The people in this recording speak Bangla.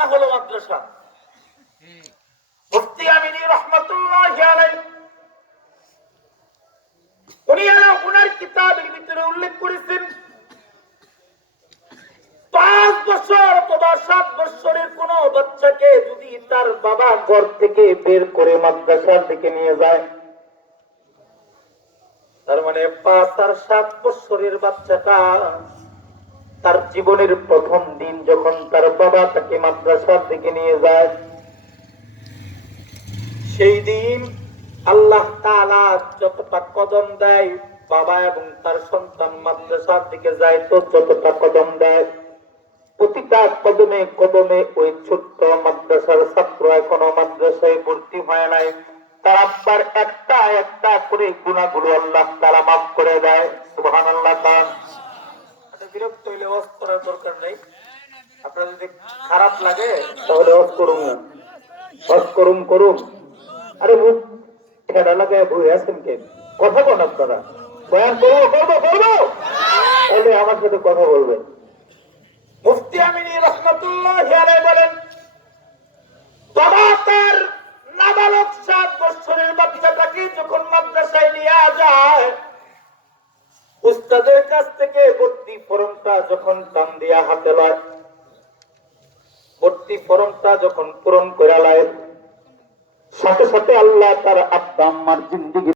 আনা হলো মাদ্রাসা। মুফতি আমিনী রহমাতুল্লাহি আলাইহি উনি ওনার কিতাবের ভিতরে উল্লেখ করেছেন 5 বছর অথবা 7 বছরের কোন বাচ্চাকে যদি তার বাবা ঘর থেকে বের করে মাদ্রাসার দিকে নিয়ে যায়, তার মানে 5 আর 7 বছরের বাচ্চাটা তার জীবনের প্রথম দিন যখন তার বাবা তাকে মাদ্রাসার দিকে নিয়ে যায়, সেই দিন আল্লাহ তাআলা যতটা কদম দেয় বাবা এবং তার সন্তান মাদ্রাসার দিকে যায় তো যতটা কদম দেয়, প্রতিটা কদমে কদমে ওই ছোট্ট মাদ্রাসার ছাত্র এখনো মাদ্রাসায় ভর্তি হয় নাই, তার আব্বার একটা একটা করে গুনাহগুলো আল্লাহ তাআলা মাফ করে দেয়। সুবহানাল্লাহ। বিরক্ত হইলে ওয়াজ করার দরকার নেই। আপনার যদি খারাপ লাগে তাহলে ওয়াজ করুন না, ওয়াজ করুন। আরে মুখ ঠেলা লাগায় বই আছেন কে? কথা বল, আপনারা বয়ান করবো তাহলে আমার সাথে কথা বলবেন। মুফতি আমিনী রহমাতুল্লাহি আলাইহি বলেন, বাবা তার নাবালক 7 বছরের বাচ্চাটাকে যখন মাদ্রাসায় নিয়ে যায়, উস্তাদের কাছ থেকে ভর্তি ফরমটা যখন টান দিয়া হাতে লয়, ভর্তি ফরমটা যখন পূরণ করে লয়, সাথে সাথে আল্লাহ তার আব্বা আম্মার জিন্দেগি